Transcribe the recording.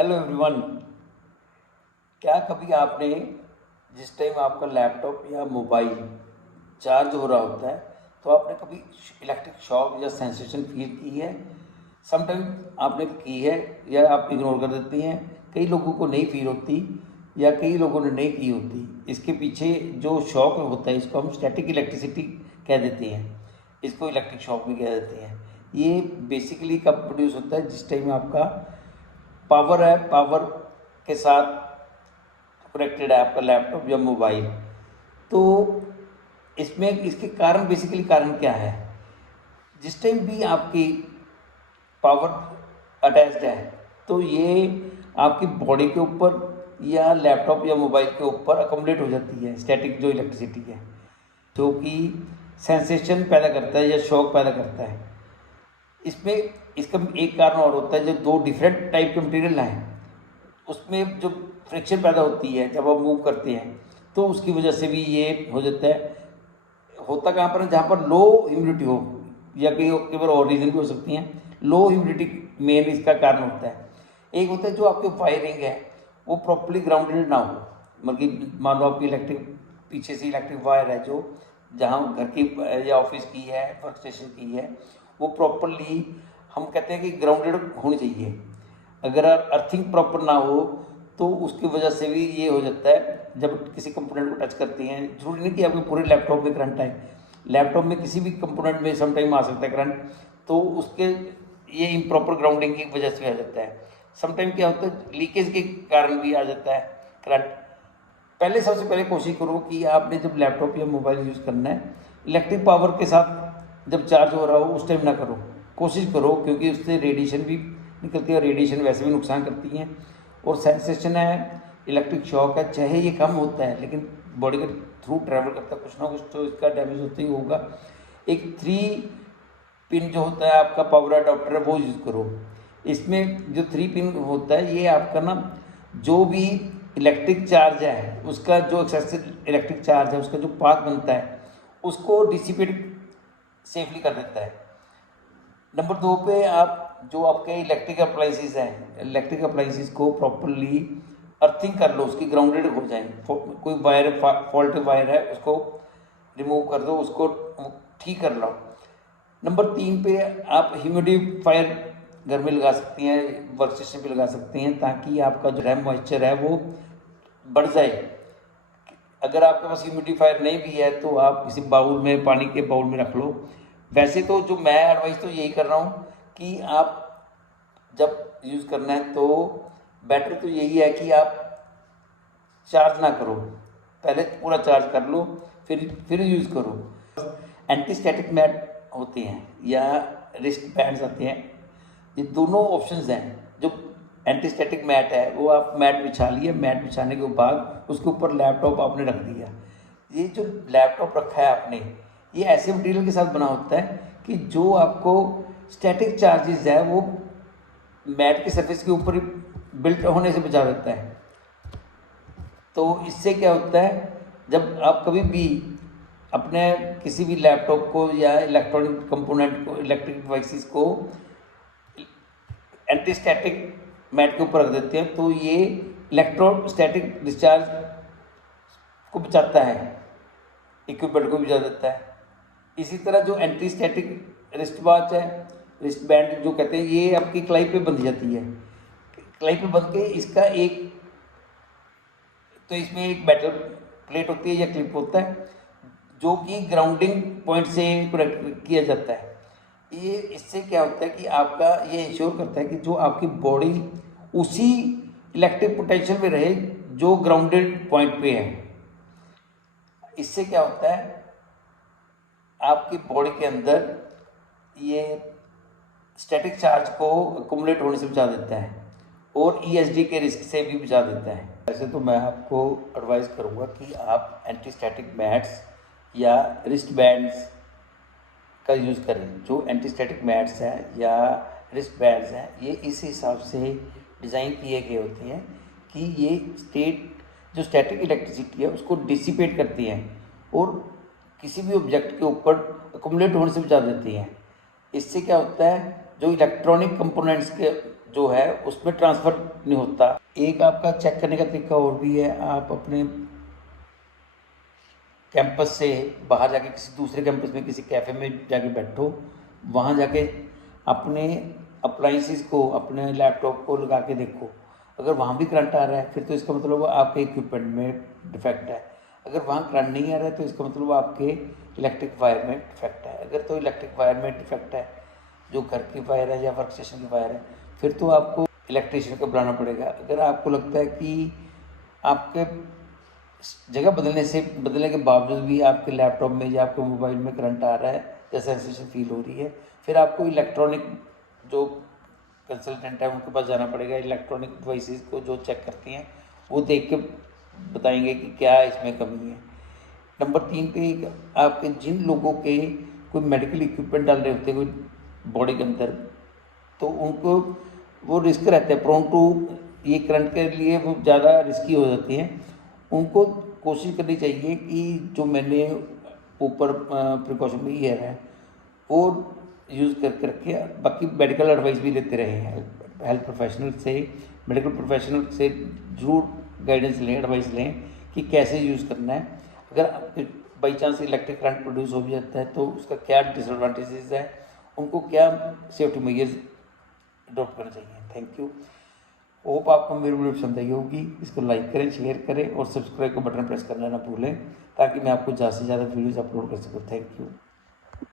Hello everyone. क्या कभी आपने जिस टाइम आपका लैपटॉप या मोबाइल चार्ज हो रहा होता है तो आपने कभी इलेक्ट्रिक शॉक या सेंसेशन फील की है? समटाइम आपने की है या आप इग्नोर कर देती हैं। कई लोगों को नहीं फील होती या कई लोगों ने नहीं की होती। इसके पीछे जो शॉक होता है इसको हम स्टैटिक इलेक्ट्रिसिटी कह देते हैं, इसको इलेक्ट्रिक शॉक भी कह देते हैं। ये बेसिकली कब प्रोड्यूस होता है? जिस टाइम आपका पावर है, पावर के साथ कनेक्टेड है आपका लैपटॉप या मोबाइल। तो इसमें इसके कारण बेसिकली कारण क्या है? जिस टाइम भी आपकी पावर अटैच्ड है तो ये आपकी बॉडी के ऊपर या लैपटॉप या मोबाइल के ऊपर अकोमोडेट हो जाती है स्टैटिक जो इलेक्ट्रिसिटी है, जो कि सेंसेशन पैदा करता है या शॉक पैदा करता है। इसमें इसका एक कारण और होता है, जो दो डिफरेंट टाइप के मटेरियल हैं उसमें जो फ्रिक्शन पैदा होती है जब आप मूव करते हैं तो उसकी वजह से भी ये हो जाता है। होता कहाँ पर है? जहाँ पर लो ह्यूमिडिटी हो या कई बार और रीज़न भी हो सकती हैं। लो ह्यूमिडिटी मेन इसका कारण होता है। एक होता है जो आपकी वायरिंग है वो प्रॉपर्ली ग्राउंडेड ना हो, मतलब कि मान लो आपकी इलेक्ट्रिक पीछे से इलेक्ट्रिक वायर है जो जहाँ घर की या ऑफिस की है, वर्क स्टेशन की है, वो प्रॉपरली हम कहते हैं कि ग्राउंडेड होनी चाहिए। अगर अर्थिंग प्रॉपर ना हो तो उसकी वजह से भी ये हो जाता है। जब किसी कंपोनेंट को टच करती हैं, जरूरी नहीं कि आपके पूरे लैपटॉप में करंट आए, लैपटॉप में किसी भी कंपोनेंट में समटाइम आ सकता है करंट, तो उसके ये इम्प्रॉपर ग्राउंडिंग की वजह से आ जाता है। समटाइम क्या होता है, लीकेज के कारण भी आ जाता है करंट। पहले सबसे पहले कोशिश करो कि आपने जब लैपटॉप या मोबाइल यूज़ करना है, इलेक्ट्रिक पावर के साथ जब चार्ज हो रहा हो उस टाइम ना करो। कोशिश करो, क्योंकि उससे रेडिएशन भी निकलती है और रेडिएशन वैसे भी नुकसान करती हैं। और सेंसेशन है, इलेक्ट्रिक शॉक है, चाहे ये कम होता है लेकिन बॉडी के थ्रू ट्रैवल करता है, कुछ ना कुछ तो इसका डैमेज होता ही होगा। एक 3 पिन जो होता है आपका पावर अडॉप्टर है वो यूज़ करो। इसमें जो 3 पिन होता है ये आपका ना जो भी इलेक्ट्रिक चार्ज है उसका जो एक्सेसिव इलेक्ट्रिक चार्ज है उसका जो पाथ बनता है उसको डिसिपेट सेफली कर देता है। नंबर 2 पे आप जो आपके इलेक्ट्रिक अप्लाइंसेस हैं, इलेक्ट्रिक अप्लाइंसेस को प्रॉपरली अर्थिंग कर लो, उसकी ग्राउंडेड हो जाए। कोई वायर फॉल्ट वायर है उसको रिमूव कर दो, उसको ठीक कर लो। नंबर 3 पे आप ह्यूमिडिफायर घर में लगा सकती हैं, वर्क स्टेशन पे लगा सकती हैं, ताकि आपका जो है मॉइस्चर है वो बढ़ जाए। अगर आपके पास ह्यूमिडिफायर नहीं भी है तो आप किसी बाउल में, पानी के बाउल में रख लो। वैसे तो जो मैं एडवाइस तो यही कर रहा हूँ कि आप जब यूज़ करना है तो बेटर तो यही है कि आप चार्ज ना करो, पहले पूरा चार्ज कर लो फिर यूज़ करो। एंटी स्टैटिक मैट होते हैं या रिस्ट बैंड्स आते हैं, ये दोनों ऑप्शंस हैं। जो एंटी स्टैटिक मैट है वो आप मैट बिछा लिए, मैट बिछाने के बाद उसके ऊपर लैपटॉप आपने रख दिया। ये जो लैपटॉप रखा है आपने, ये ऐसे मटेरियल के साथ बना होता है कि जो आपको स्टैटिक चार्जेस है वो मैट की सरफेस के ऊपर बिल्ट होने से बचा देता है। तो इससे क्या होता है, जब आप कभी भी अपने किसी भी लैपटॉप को या इलेक्ट्रॉनिक कंपोनेंट को, इलेक्ट्रिक डिवाइसेस को एंटी स्टैटिक मैट के ऊपर रख देते हैं तो ये इलेक्ट्रोस्टैटिक डिस्चार्ज को बचाता है, इक्विपमेंट को भी बचा देता है। इसी तरह जो एंटी स्टैटिक रिस्ट वॉच है, रिस्ट बैंड जो कहते हैं, ये आपकी कलाई पे बंध जाती है। कलाई पे बंध के इसका एक तो इसमें एक मेटल प्लेट होती है या क्लिप होता है जो कि ग्राउंडिंग पॉइंट से कनेक्ट किया जाता है। ये इससे क्या होता है कि आपका ये इंश्योर करता है कि जो आपकी बॉडी उसी इलेक्ट्रिक पोटेंशियल में रहे जो ग्राउंडेड पॉइंट पे है। इससे क्या होता है, आपकी बॉडी के अंदर ये स्टैटिक चार्ज को अकुमुलेट होने से बचा देता है और ईएसडी के रिस्क से भी बचा देता है। वैसे तो मैं आपको एडवाइस करूँगा कि आप एंटी स्टैटिक मैट्स या रिस्ट बैंड्स का यूज़ करें। जो एंटी स्टैटिक मैट्स हैं या रिस्ट बैंड्स हैं, ये इस हिसाब से डिज़ाइन किए गए होते हैं कि ये जो स्टैटिक इलेक्ट्रिसिटी है उसको डिसिपेट करती हैं और किसी भी ऑब्जेक्ट के ऊपर अकुमुलेट होने से बचा देती हैं। इससे क्या होता है, जो इलेक्ट्रॉनिक कंपोनेंट्स के जो है उसमें ट्रांसफ़र नहीं होता। एक आपका चेक करने का तरीका और भी है, आप अपने कैंपस से बाहर जाके किसी दूसरे कैंपस में किसी कैफ़े में जाके बैठो, वहाँ जाके अपने अप्लायंसेस को, अपने लैपटॉप को लगा के देखो। अगर वहाँ भी करंट आ रहा है फिर तो इसका मतलब आपके इक्विपमेंट में डिफेक्ट है। अगर वहाँ करंट नहीं आ रहा है तो इसका मतलब आपके इलेक्ट्रिक वायर में डिफेक्ट है। अगर तो इलेक्ट्रिक वायर में डिफेक्ट है, जो घर की वायर है या वर्क स्टेशन की वायर है, फिर तो आपको इलेक्ट्रीशियन को बुलाना पड़ेगा। अगर आपको लगता है कि आपके जगह बदलने के बावजूद भी आपके लैपटॉप में या आपके मोबाइल में करंट आ रहा है या सेंसेशन फील हो रही है, फिर आपको इलेक्ट्रॉनिक जो कंसल्टेंट है उनके पास जाना पड़ेगा। इलेक्ट्रॉनिक डिवाइसेस को जो चेक करती हैं वो देख के बताएंगे कि क्या इसमें कमी है। नंबर 3 पे आपके जिन लोगों के कोई मेडिकल इक्विपमेंट डाल रहे होते हैं कोई बॉडी के अंदर, तो उनको वो रिस्क रहता है, प्रोन टू ये करंट के लिए वो ज़्यादा रिस्की हो जाती हैं। उनको कोशिश करनी चाहिए कि जो मैंने ऊपर प्रिकॉशन में ये है वो यूज़ करके रखे। बाकी मेडिकल एडवाइस भी लेते रहे हैं, हेल्थ प्रोफेशनल से, मेडिकल प्रोफेशनल से ज़रूर गाइडेंस लें, एडवाइस लें कि कैसे यूज़ करना है। अगर by chance electric current produce हो भी जाता है तो उसका क्या डिसएडवांटेजेस है, उनको क्या सेफ्टी मेजर्स अडॉप्ट करना चाहिए। Thank you. होप आपको मेरी वीडियो पसंद आई होगी। इसको लाइक करें, शेयर करें और सब्सक्राइब का बटन प्रेस करना ना भूलें, ताकि मैं आपको ज़्यादा से ज़्यादा वीडियोज़ अपलोड कर सकूँ। Thank you.